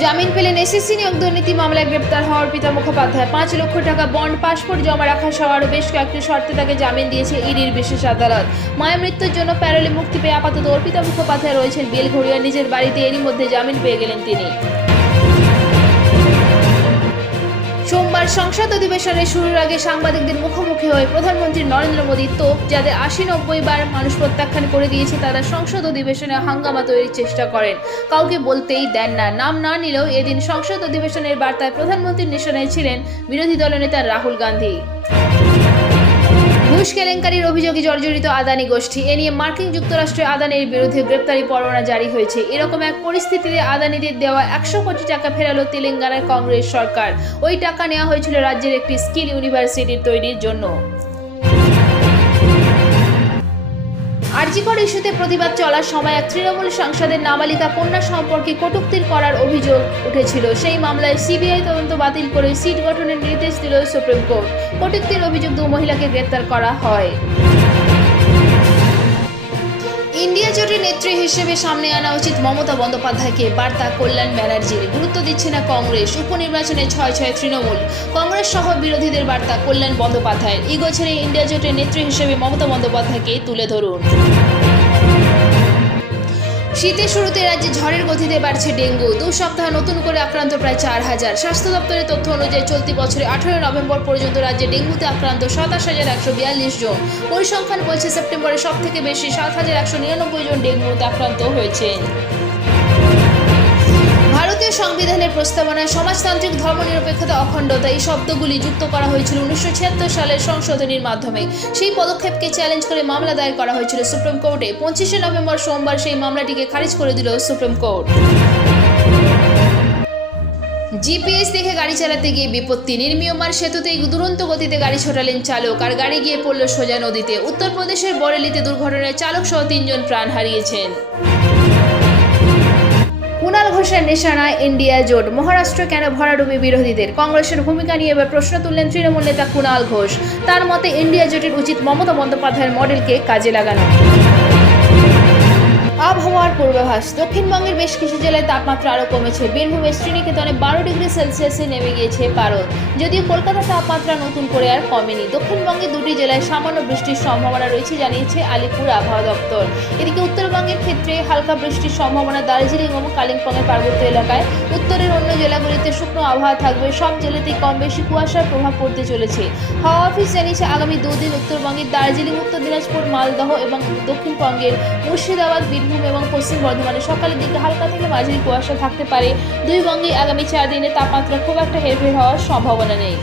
জামিন পেলেন এসএসসি নিয়োগ দুর্নীতি মামলায় গ্রেপ্তার হওয়ার পিতা মুখোপাধ্যায়। পাঁচ লক্ষ টাকা বন্ড পাসপোর্ট জমা রাখা সহ আরও বেশ কয়েকটি শর্তে তাকে জামিন দিয়েছে ইডির বিশেষ আদালত। মায়ের মৃত্যুর জন্য প্যারোলে মুক্তি পেয়ে আপাতত অর্পিতা মুখোপাধ্যায় রয়েছেন বেলঘড়িয়া নিজের বাড়িতে এরই মধ্যে জামিন পেয়ে গেলেন তিনি। সোমবার সংসদ অধিবেশনের শুরুর আগে সাংবাদিকদের মুখোমুখি হয়ে প্রধানমন্ত্রী নরেন্দ্র মোদী তোপ, যাদের আশি নব্বই বার মানুষ প্রত্যাখ্যান করে দিয়েছে, তারা সংসদ অধিবেশনে হাঙ্গামা তৈরির চেষ্টা করেন। কাউকে বলতেই দেন না, নাম না নিলেও এদিন সংসদ অধিবেশনের বার্তায় প্রধানমন্ত্রীর নিশানায় ছিলেন বিরোধী দলনেতা রাহুল গান্ধী। ঘুষ কেলেঙ্কারির অভিযোগে জর্জরিত আদানি গোষ্ঠী। এ নিয়ে মার্কিন যুক্তরাষ্ট্রে আদানির বিরুদ্ধে গ্রেপ্তারি পরোয়ানা জারি হয়েছে। এরকম এক পরিস্থিতিতে আদানিদের দেওয়া একশো কোটি টাকা ফেরালো তেলেঙ্গানার কংগ্রেস সরকার। ওই টাকা নেওয়া হয়েছিল রাজ্যের একটি স্কিল ইউনিভার্সিটির তৈরির জন্য। আরজিকর ইস্যুতে প্রতিবাদ চলার সময় এক তৃণমূল সাংসদের নাবালিকা কন্যা সম্পর্কে কটুক্তির করার অভিযোগ উঠেছিল। সেই মামলায় সিবিআই তদন্ত বাতিল করে সিট গঠনের নির্দেশ দিল সুপ্রিম কোর্ট। কটুক্তির অভিযোগ দু মহিলাকে গ্রেপ্তার করা হয়। জোটের নেত্রী হিসেবে সামনে আনা উচিত মমতা বন্দ্যোপাধ্যায়কে। বার্তা কল্যাণ ব্যানার্জির। গুরুত্ব দিচ্ছে না কংগ্রেস। উপনির্বাচনে ছয় ছয় তৃণমূল। কংগ্রেস সহ বিরোধীদের বার্তা কল্যাণ বন্দ্যোপাধ্যায়ের। ইগো ইন্ডিয়া জোটের নেত্রী হিসেবে মমতা বন্দ্যোপাধ্যায়কে তুলে ধরুন। শীতের শুরুতে রাজ্যে ঝড়ের গতিতে বাড়ছে ডেঙ্গু। দু সপ্তাহ নতুন করে আক্রান্ত প্রায় চার হাজার। স্বাস্থ্য দপ্তরের তথ্য অনুযায়ী চলতি বছরে আঠারোই নভেম্বর পর্যন্ত রাজ্যে ডেঙ্গুতে আক্রান্ত সাতাশ হাজার একশো বিয়াল্লিশ জন। পরিসংখ্যান বলছে সেপ্টেম্বরে সব থেকে বেশি সাত হাজার একশো নিরানব্বই জন ডেঙ্গুতে আক্রান্ত ভারতীয় সংবিধানের প্রস্তাবনায় সমাজতান্ত্রিক ধর্মনিরপেক্ষতা অখণ্ডতা এই শব্দগুলি যুক্ত করা হয়েছিল উনিশশো ছিয়াত্তর সালের সংশোধনীর মাধ্যমে। সেই পদক্ষেপকে চ্যালেঞ্জ করে মামলা দায়ের করা হয়েছিল সুপ্রিম কোর্টে। পঁচিশে নভেম্বর সোমবার সেই মামলাটিকে খারিজ করে দিল সুপ্রিম কোর্ট। জিপিএস দেখে গাড়ি চালাতে গিয়ে বিপত্তি। নির্মীয়মার সেতুতেই দুরন্ত গতিতে গাড়ি ছোটালেন চালক আর গাড়ি গিয়ে পড়ল সোজা নদীতে। উত্তরপ্রদেশের বরেলিতে দুর্ঘটনায় চালক সহ তিনজন প্রাণ হারিয়েছেন। কুণাল নিশানা, ইন্ডিয়া জোট, মহারাষ্ট্র কেন ভরাডুবি বিরোধীদের? কংগ্রেসের ভূমিকা নিয়ে এবার প্রশ্ন তুললেন তৃণমূল নেতা কুণাল ঘোষ। তার মতে, ইন্ডিয়া জোটের উচিত মমতা বন্দ্যোপাধ্যায়ের মডেলকে কাজে লাগানো। আবহাওয়ার পূর্বাভাস। দক্ষিণবঙ্গের বেশ কিছু জেলায় তাপমাত্রা আরও কমেছে। বীরভূমের শ্রীনিকেতনে বারো ডিগ্রি সেলসিয়াসে নেমে গিয়েছে পারদ। যদিও কলকাতার তাপমাত্রা নতুন করে আর কমেনি। দক্ষিণবঙ্গের দুটি জেলায় সামান্য বৃষ্টির সম্ভাবনা রয়েছে, জানিয়েছে আলিপুর আবহাওয়া দপ্তর। এদিকে উত্তরবঙ্গের ক্ষেত্রে হালকা বৃষ্টির সম্ভাবনা দার্জিলিং এবং কালিম্পংয়ের পার্বত্য এলাকায়। উত্তরের অন্য জেলাগুলিতে শুকনো আবহাওয়া থাকবে। সব জেলাতেই কম বেশি কুয়াশার প্রভাব পড়তে চলেছে। হাওয়া অফিস জানিয়েছে, আগামী দুদিন উত্তরবঙ্গের দার্জিলিং, উত্তর দিনাজপুর, মালদহ এবং দক্ষিণবঙ্গের মুর্শিদাবাদ বীরভূম এবং পশ্চিম বর্ধমানে সকালের দিকে হালকা থেকে মাঝারি কুয়াশা থাকতে পারে। দুই বঙ্গে আগামী চার দিনে তাপমাত্রা খুব একটা হেরফের হওয়ার সম্ভাবনা নেই।